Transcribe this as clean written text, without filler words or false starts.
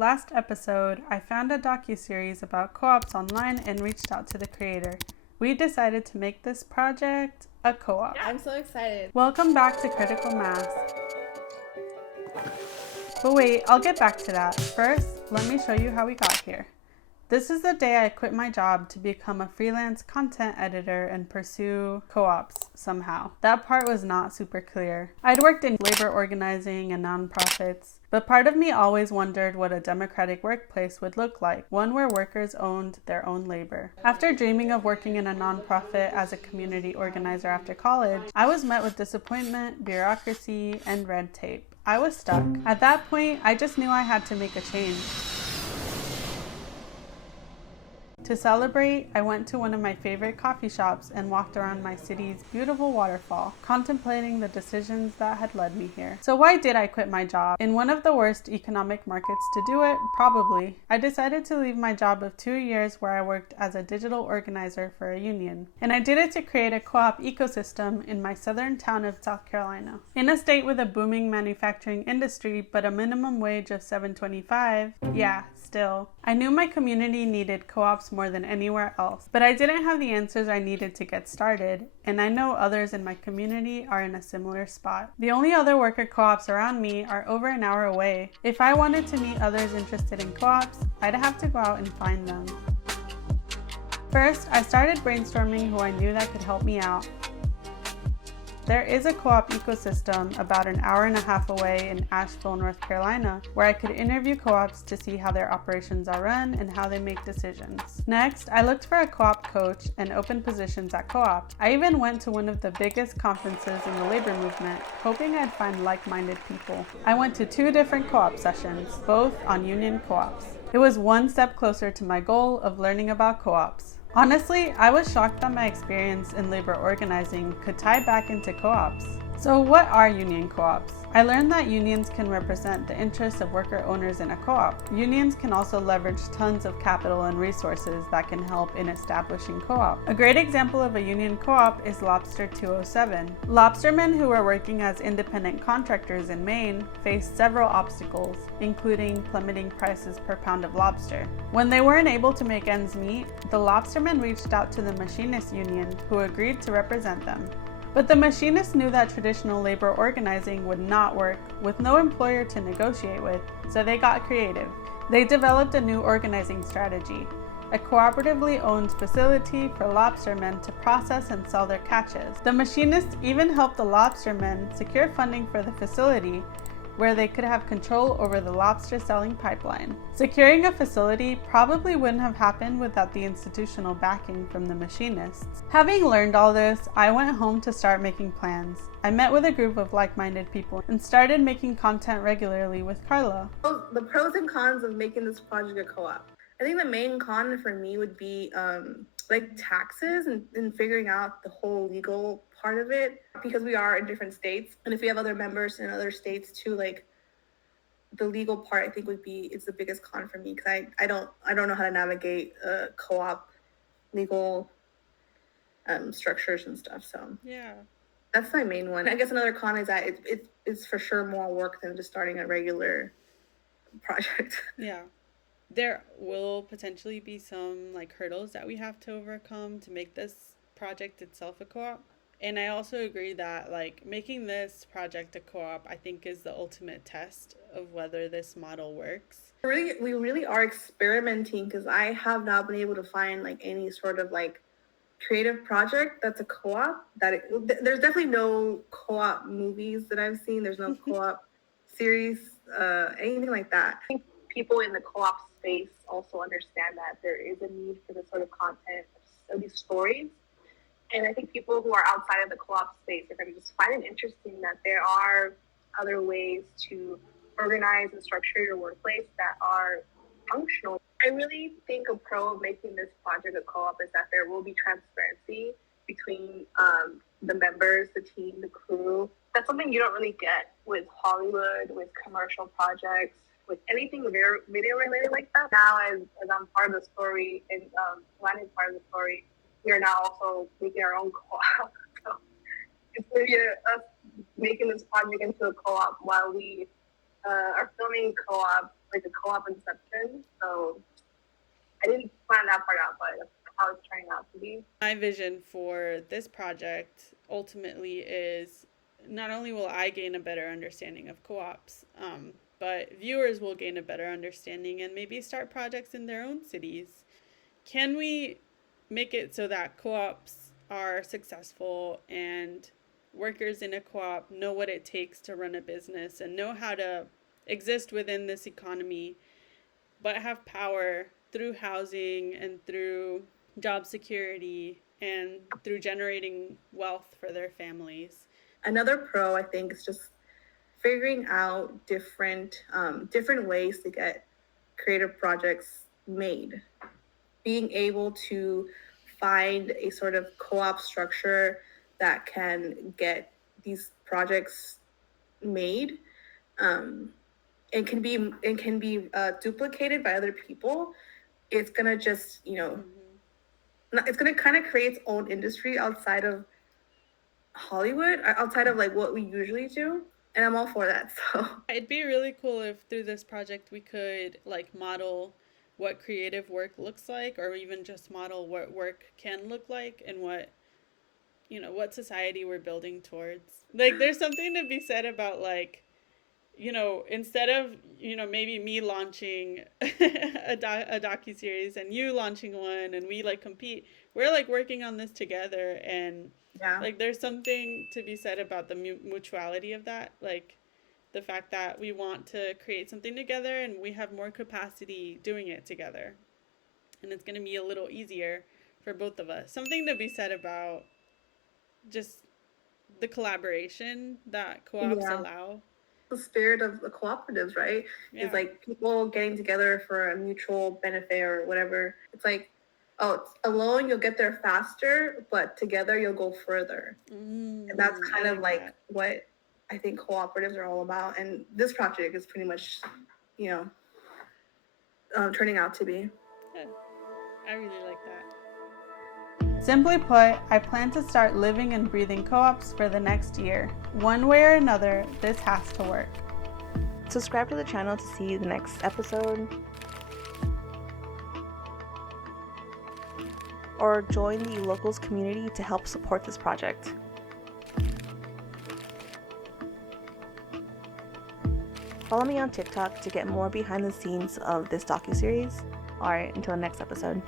Last episode, I found a docuseries about co-ops online and reached out to the creator. We decided to make this project a co-op. I'm so excited. Welcome back to Critical Mass. But wait, I'll get back to that. First, let me show you how we got here. This is the day I quit my job to become a freelance content editor and pursue co-ops somehow. That part was not super clear. I'd worked in labor organizing and nonprofits, but part of me always wondered what a democratic workplace would look like, one where workers owned their own labor. After dreaming of working in a nonprofit as a community organizer after college, I was met with disappointment, bureaucracy, and red tape. I was stuck. At that point, I just knew I had to make a change. To celebrate, I went to one of my favorite coffee shops and walked around my city's beautiful waterfall, contemplating the decisions that had led me here. So why did I quit my job? In one of the worst economic markets to do it? Probably. I decided to leave my job of 2 years where I worked as a digital organizer for a union. And I did it to create a co-op ecosystem in my southern town of South Carolina. In a state with a booming manufacturing industry but a minimum wage of $7.25, yeah, still. I knew my community needed co-ops more than anywhere else, but I didn't have the answers I needed to get started, and I know others in my community are in a similar spot. The only other worker co-ops around me are over an hour away. If I wanted to meet others interested in co-ops, I'd have to go out and find them. First, I started brainstorming who I knew that could help me out. There is a co-op ecosystem about an hour and a half away in Asheville, North Carolina, where I could interview co-ops to see how their operations are run and how they make decisions. Next, I looked for a co-op coach and open positions at co-op. I even went to one of the biggest conferences in the labor movement, hoping I'd find like-minded people. I went to 2 different co-op sessions, both on union co-ops. It was one step closer to my goal of learning about co-ops. Honestly, I was shocked that my experience in labor organizing could tie back into co-ops. So what are union co-ops? I learned that unions can represent the interests of worker owners in a co-op. Unions can also leverage tons of capital and resources that can help in establishing co-op. A great example of a union co-op is Lobster 207. Lobstermen who were working as independent contractors in Maine faced several obstacles, including plummeting prices per pound of lobster. When they weren't able to make ends meet, the lobstermen reached out to the machinists union, who agreed to represent them. But the machinists knew that traditional labor organizing would not work with no employer to negotiate with, so they got creative. They developed a new organizing strategy, a cooperatively owned facility for lobstermen to process and sell their catches. The machinists even helped the lobstermen secure funding for the facility, where they could have control over the lobster selling pipeline. Securing a facility probably wouldn't have happened without the institutional backing from the machinists. Having learned all this, I went home to start making plans. I met with a group of like-minded people and started making content regularly with Karla. The pros and cons of making this project a co-op. I think the main con for me would be taxes and figuring out the whole legal part of it, because we are in different states, and if we have other members in other states too, like the legal part I think is the biggest con for me, because I don't know how to navigate co-op legal structures and stuff. So yeah, that's my main one. I guess another con is that it's for sure more work than just starting a regular project. Yeah. There will potentially be some hurdles that we have to overcome to make this project itself a co-op. And I also agree that making this project a co-op, I think, is the ultimate test of whether this model works. We really are experimenting, because I have not been able to find any sort of creative project that's a co-op. There's definitely no co-op movies that I've seen. There's no co-op series, anything like that. I think people in the co-op space also understand that there is a need for this sort of content, of these stories. And I think people who are outside of the co-op space are going to just find it interesting that there are other ways to organize and structure your workplace that are functional. I really think a pro of making this project a co-op is that there will be transparency between the members, the team, the crew. That's something you don't really get with Hollywood, with commercial projects, with anything video related like that. Now, as I'm part of the story and Vane is part of the story, we are now also making our own co-op. So it's really us making this project into a co-op while we are filming co-op, like a co-op inception. So I didn't plan that part out, but that's how it's turning out to be. My vision for this project ultimately is not only will I gain a better understanding of co ops, but viewers will gain a better understanding and maybe start projects in their own cities. Can we make it so that co ops are successful and workers in a co op know what it takes to run a business and know how to exist within this economy, but have power through housing and through job security and through generating wealth for their families? Another pro, I think, is just figuring out different ways to get creative projects made. Being able to find a sort of co-op structure that can get these projects made, and can be duplicated by other people. It's gonna just it's gonna kind of create its own industry outside of Hollywood, outside of like what we usually do, and I'm all for that. So It'd be really cool if through this project we could like model what creative work looks like, or even just model what work can look like and what what society we're building towards. Like there's something to be said about like instead of maybe me launching a docu series and you launching one and we like compete, we're like working on this together, and yeah, like there's something to be said about the mutuality of that, like the fact that we want to create something together and we have more capacity doing it together, and it's going to be a little easier for both of us. Something to be said about just the collaboration that co-ops yeah. allow. The spirit of the cooperatives, right? Yeah. Is like people getting together for a mutual benefit or whatever. It's like, oh, alone you'll get there faster, but together you'll go further. And that's kind of like what I think cooperatives are all about. And this project is pretty much, turning out to be. Yeah, I really like that. Simply put, I plan to start living and breathing co-ops for the next year. One way or another, this has to work. Subscribe to the channel to see the next episode, or join the locals community to help support this project. Follow me on TikTok to get more behind the scenes of this docuseries. Alright, until the next episode.